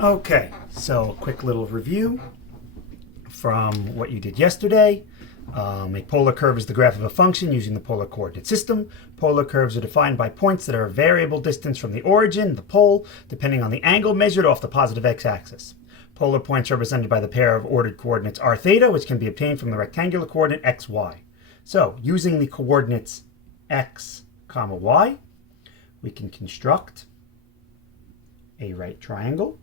Okay, so a quick little review from what you did yesterday. A polar curve is the graph of a function using the polar coordinate system. Polar curves are defined by points that are a variable distance from the origin, the pole, depending on the angle measured off the positive x-axis. Polar points are represented by the pair of ordered coordinates r theta, which can be obtained from the rectangular coordinate x, y. So, using the coordinates x, comma, y, we can construct a right triangle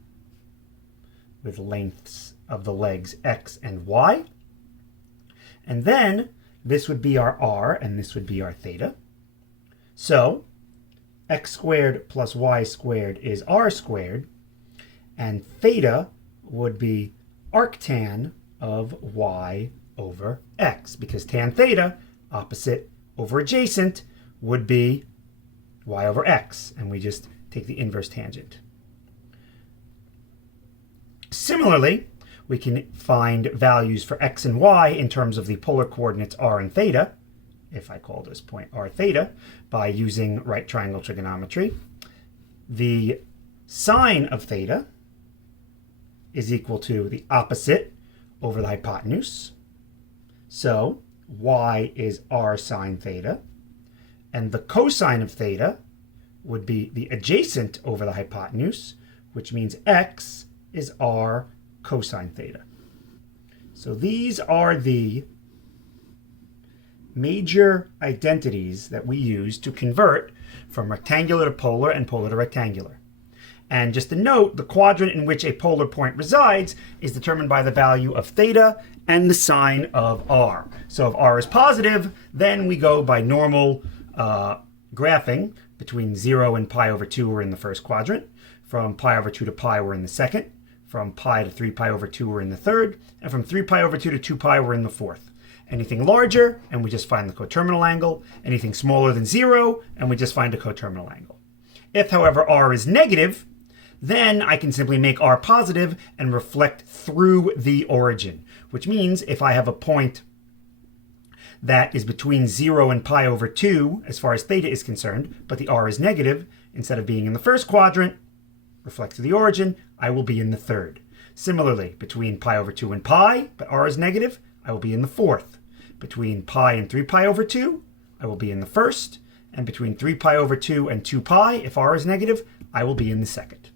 with lengths of the legs x and y. And then this would be our r and this would be our theta. So x squared plus y squared is r squared, and theta would be arctan of y over x, because tan theta, opposite over adjacent, would be y over x, and we just take the inverse tangent. Similarly, we can find values for x and y in terms of the polar coordinates r and theta, if I call this point r theta, by using right triangle trigonometry. The sine of theta is equal to the opposite over the hypotenuse. So y is r sine theta, and the cosine of theta would be the adjacent over the hypotenuse, which means x is r cosine theta. So these are the major identities that we use to convert from rectangular to polar and polar to rectangular. And just to note, the quadrant in which a polar point resides is determined by the value of theta and the sine of r. So if r is positive, then we go by normal graphing. Between 0 and pi over 2 we're in the first quadrant. From pi over 2 to pi we're in the second. From pi to 3 pi over 2 we're in the third. And from 3 pi over 2 to 2 pi we're in the fourth. Anything larger, and we just find the coterminal angle. Anything smaller than 0, and we just find a coterminal angle. If, however, r is negative, then I can simply make r positive and reflect through the origin, which means if I have a point that is between 0 and pi over 2 as far as theta is concerned, but the r is negative, instead of being in the first quadrant, reflect to the origin, I will be in the third. Similarly, between pi over 2 and pi, but r is negative, I will be in the fourth. Between pi and 3 pi over 2, I will be in the first. And between 3 pi over 2 and 2 pi, if r is negative, I will be in the second.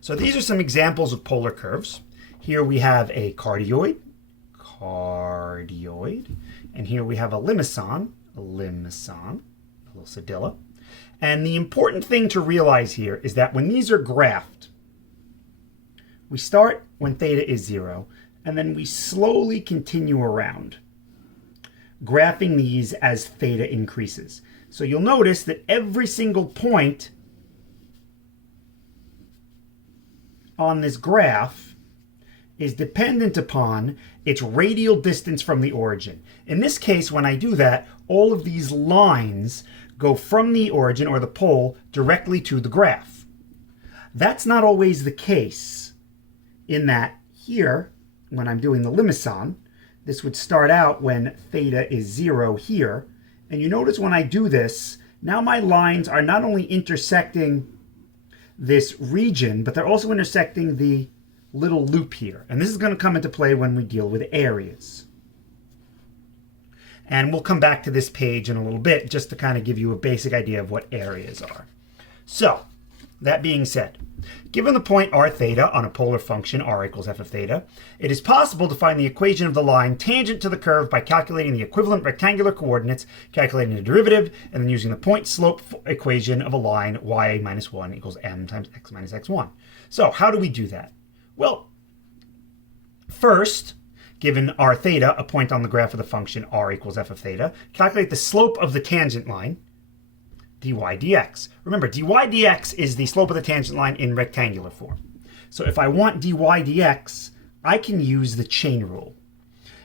So these are some examples of polar curves. Here we have a cardioid, and here we have a limicon, a little cedilla. And the important thing to realize here is that when these are graphed, we start when theta is 0, and then we slowly continue around, graphing these as theta increases. So you'll notice that every single point on this graph is dependent upon its radial distance from the origin. In this case, when I do that, all of these lines go from the origin or the pole directly to the graph. That's not always the case, in that here, when I'm doing the limicon, this would start out when theta is 0 here. And you notice when I do this, now my lines are not only intersecting this region, but they're also intersecting the little loop here. And this is going to come into play when we deal with areas. And we'll come back to this page in a little bit just to kind of give you a basic idea of what areas are. So, that being said, given the point r theta on a polar function r equals f of theta, it is possible to find the equation of the line tangent to the curve by calculating the equivalent rectangular coordinates, calculating the derivative, and then using the point slope equation of a line y minus 1 equals m times x minus x1. So how do we do that? Well, first, given r theta, a point on the graph of the function r equals f of theta, calculate the slope of the tangent line, dy dx. Remember, dy dx is the slope of the tangent line in rectangular form. So if I want dy dx, I can use the chain rule.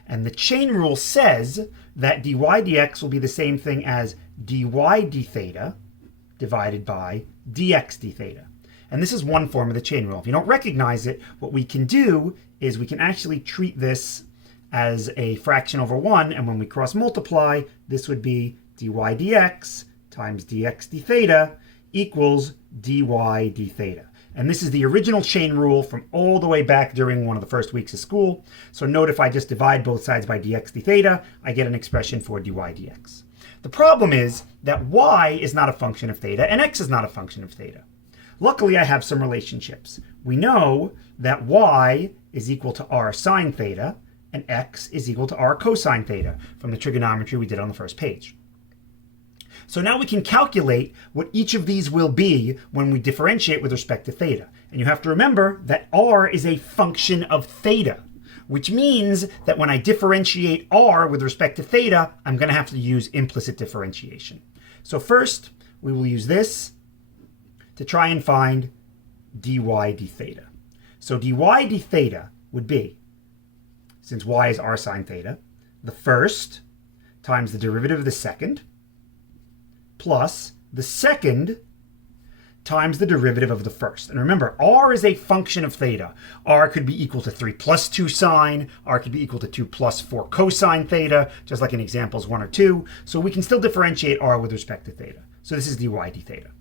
And the chain rule says that dy dx will be the same thing as dy d theta divided by dx d theta. And this is one form of the chain rule. If you don't recognize it, what we can do is we can actually treat this as a fraction over 1, and when we cross multiply, this would be dy dx times dx d theta equals dy d theta. And this is the original chain rule from all the way back during one of the first weeks of school. So note if I just divide both sides by dx d theta, I get an expression for dy dx. The problem is that y is not a function of theta and x is not a function of theta. Luckily, I have some relationships. We know that y is equal to r sine theta and x is equal to r cosine theta from the trigonometry we did on the first page. So now we can calculate what each of these will be when we differentiate with respect to theta. And you have to remember that r is a function of theta, which means that when I differentiate r with respect to theta, I'm going to have to use implicit differentiation. So first, we will use this to try and find dy d theta. So dy d theta would be, since y is r sine theta, the first times the derivative of the second plus the second times the derivative of the first. And remember, r is a function of theta. R could be equal to 3 plus 2 sine. R could be equal to 2 plus 4 cosine theta, just like in examples 1 or 2. So we can still differentiate r with respect to theta. So this is dy d theta.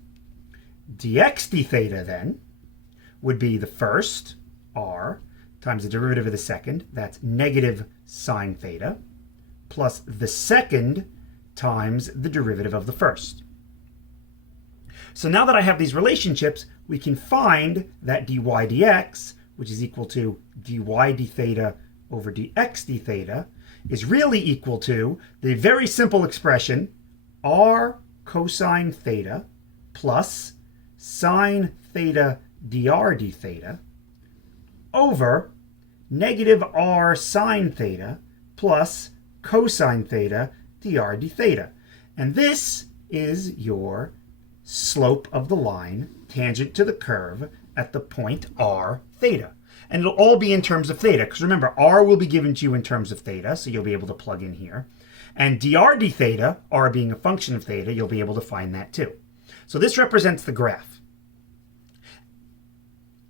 Dx d theta then would be the first, r, times the derivative of the second, that's negative sine theta, plus the second times the derivative of the first. So now that I have these relationships, we can find that dy dx, which is equal to dy d theta over dx d theta, is really equal to the very simple expression r cosine theta plus sine theta dr d theta over negative r sine theta plus cosine theta dr d theta. And this is your slope of the line tangent to the curve at the point r theta. And it'll all be in terms of theta, because remember, r will be given to you in terms of theta, so you'll be able to plug in here. And dr d theta, r being a function of theta, you'll be able to find that too. So this represents the graph.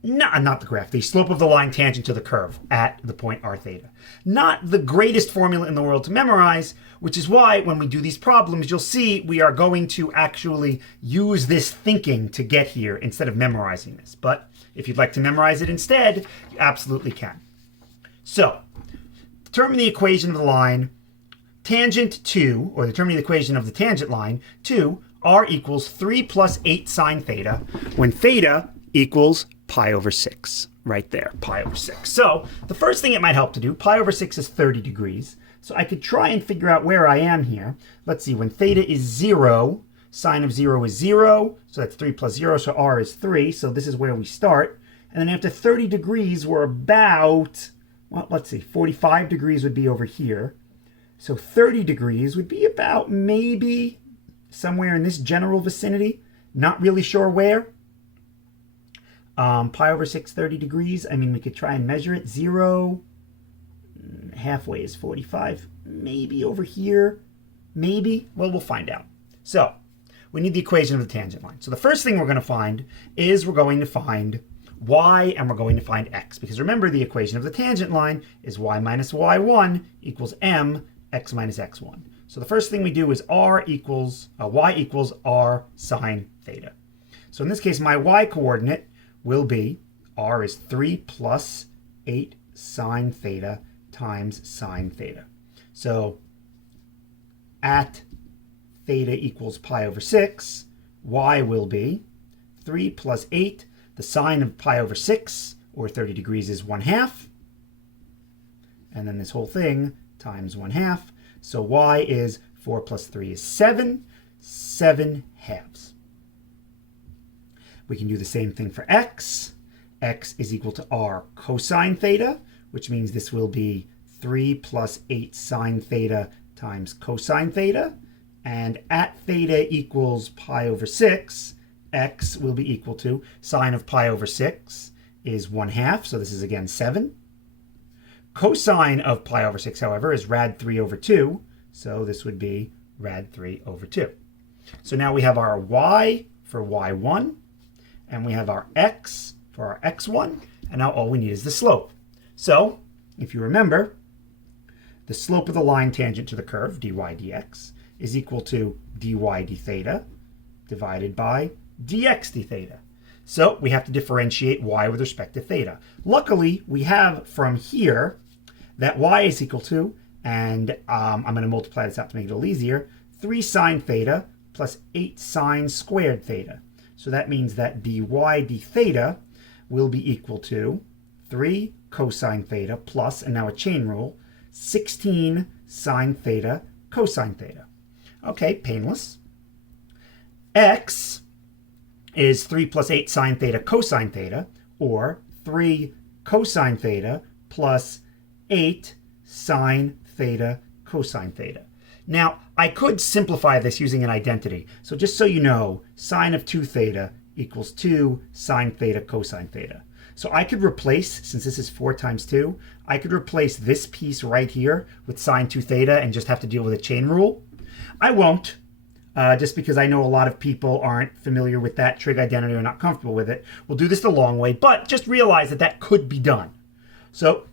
Not the graph, the slope of the line tangent to the curve at the point r theta. Not the greatest formula in the world to memorize, which is why when we do these problems, you'll see we are going to actually use this thinking to get here instead of memorizing this. But if you'd like to memorize it instead, you absolutely can. So, determine the equation of the line tangent to, or determine the equation of the tangent line to r equals 3 plus 8 sine theta, when theta equals pi over 6, right there, pi over 6. So the first thing it might help to do, pi over 6 is 30 degrees. So I could try and figure out where I am here. Let's see, when theta is 0, sine of 0 is 0, so that's 3 plus 0, so r is 3, so this is where we start. And then after 30 degrees, we're about, well, let's see, 45 degrees would be over here. So 30 degrees would be about maybe somewhere in this general vicinity. Not really sure where. Pi over 6, 30 degrees. I mean, we could try and measure it. 0, halfway is 45. Maybe over here. Maybe. Well, we'll find out. So, we need the equation of the tangent line. So the first thing we're going to find is we're going to find y and we're going to find x. Because remember, the equation of the tangent line is y minus y1 equals m x minus x1. So the first thing we do is y equals r sine theta. So in this case, my y coordinate will be r is 3 plus 8 sine theta times sine theta. So at theta equals pi over 6, y will be 3 plus 8. The sine of pi over 6, or 30 degrees, is 1/2. And then this whole thing times 1/2. So y is 4 plus 3 is 7. 7/2. We can do the same thing for x. X is equal to r cosine theta, which means this will be 3 plus 8 sine theta times cosine theta. And at theta equals pi over 6, x will be equal to sine of pi over 6 is 1/2, so this is again 7. Cosine of pi over 6, however, is rad 3 over 2, so this would be rad 3 over 2. So now we have our y for y1, and we have our x for our x1, and now all we need is the slope. So, if you remember, the slope of the line tangent to the curve, dy dx, is equal to dy d theta divided by dx d theta. So we have to differentiate y with respect to theta. Luckily, we have from here that y is equal to, and I'm going to multiply this out to make it a little easier, 3 sine theta plus 8 sine squared theta. So that means that dy d theta will be equal to 3 cosine theta plus, and now a chain rule, 16 sine theta cosine theta. Okay, painless. X is 3 plus 8 sine theta cosine theta, or 3 cosine theta plus 8 sine theta cosine theta. Now, I could simplify this using an identity. So just so you know, sine of 2 theta equals 2 sine theta cosine theta. So I could replace, since this is 4 times 2, I could replace this piece right here with sine 2 theta and just have to deal with a chain rule. I won't, just because I know a lot of people aren't familiar with that trig identity or not comfortable with it. We'll do this the long way, but just realize that that could be done. So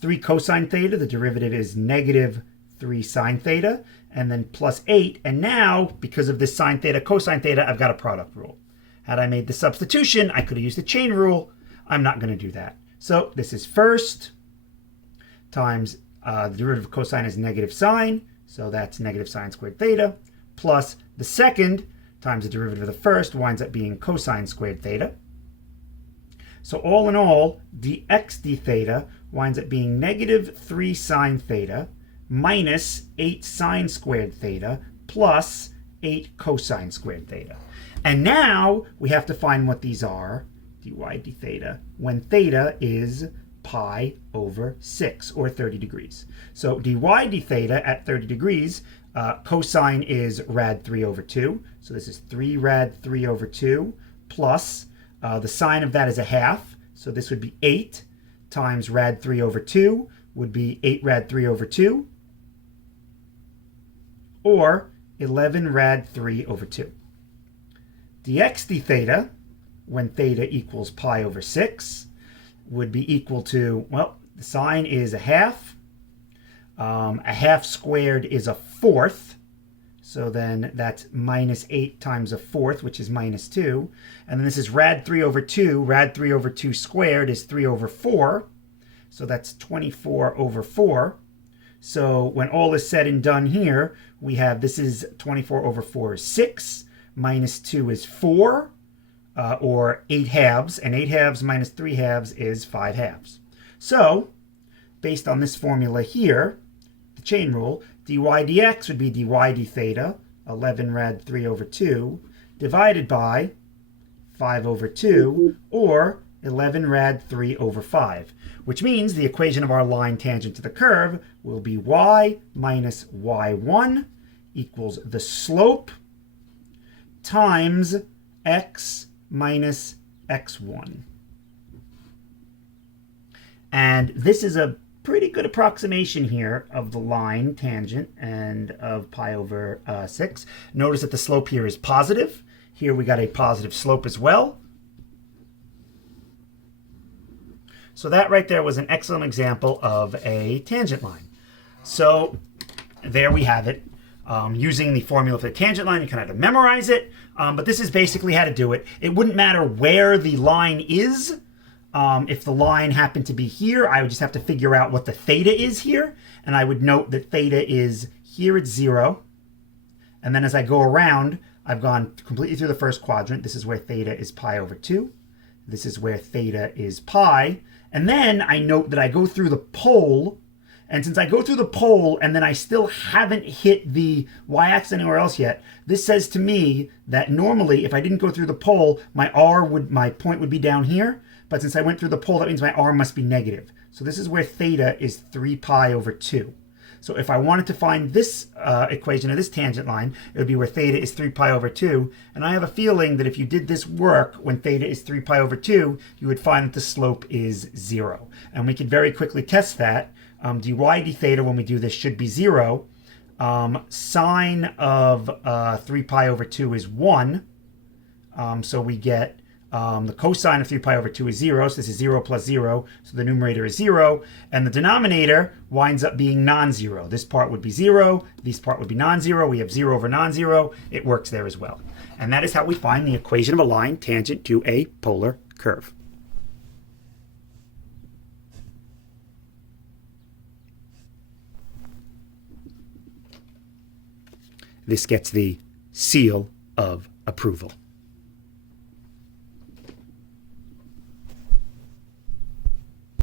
3 cosine theta, the derivative is negative 3 sine theta, and then plus 8. And now, because of this sine theta, cosine theta, I've got a product rule. Had I made the substitution, I could have used the chain rule. I'm not going to do that. So this is first times the derivative of cosine is negative sine, so that's negative sine squared theta, plus the second times the derivative of the first winds up being cosine squared theta. So all in all, dx d theta winds up being negative 3 sine theta minus 8 sine squared theta plus 8 cosine squared theta. And now we have to find what these are, dy d theta, when theta is pi over 6, or 30 degrees. So dy d theta at 30 degrees, cosine is rad 3 over 2. So this is 3 rad 3 over 2 plus the sine of that is a half. So this would be 8 times rad 3 over 2 would be 8 rad 3 over 2, or 11 rad 3 over 2. Dx d theta, when theta equals pi over 6, would be equal to, well, the sine is a half squared is a fourth, so then that's minus 8 times a fourth, which is minus 2, and then this is rad 3 over 2, rad 3 over 2 squared is 3 over 4, so that's 24 over 4. So when all is said and done here, we have, this is 24 over 4 is 6, minus 2 is 4, or 8 halves, and 8 halves minus 3 halves is 5 halves. So, based on this formula here, the chain rule, dy dx would be dy d theta, 11 rad 3 over 2, divided by 5 over 2, or 11 rad 3 over 5, which means the equation of our line tangent to the curve will be y minus y1 equals the slope times x minus x1. And this is a pretty good approximation here of the line tangent and of pi over 6. Notice that the slope here is positive. Here we got a positive slope as well. So that right there was an excellent example of a tangent line. So there we have it. Using the formula for the tangent line, you kind of have to memorize it, but this is basically how to do it. It wouldn't matter where the line is. If the line happened to be here, I would just have to figure out what the theta is here, and I would note that theta is here at 0, and then as I go around, I've gone completely through the first quadrant. This is where theta is pi over 2. This is where theta is pi, and then I note that I go through the pole. And since I go through the pole and then I still haven't hit the y-axis anywhere else yet, this says to me that normally if I didn't go through the pole, my point would be down here. But since I went through the pole, that means my r must be negative. So this is where theta is 3 pi over 2. So if I wanted to find this equation of this tangent line, it would be where theta is 3 pi over 2. And I have a feeling that if you did this work when theta is 3 pi over 2, you would find that the slope is 0. And we could very quickly test that. Dy d theta, when we do this, should be 0. Sine of 3 pi over 2 is 1. So we get the cosine of 3 pi over 2 is 0. So this is 0 plus 0. So the numerator is 0. And the denominator winds up being non-zero. This part would be 0. This part would be non-zero. We have 0 over non-zero. It works there as well. And that is how we find the equation of a line tangent to a polar curve. This gets the seal of approval.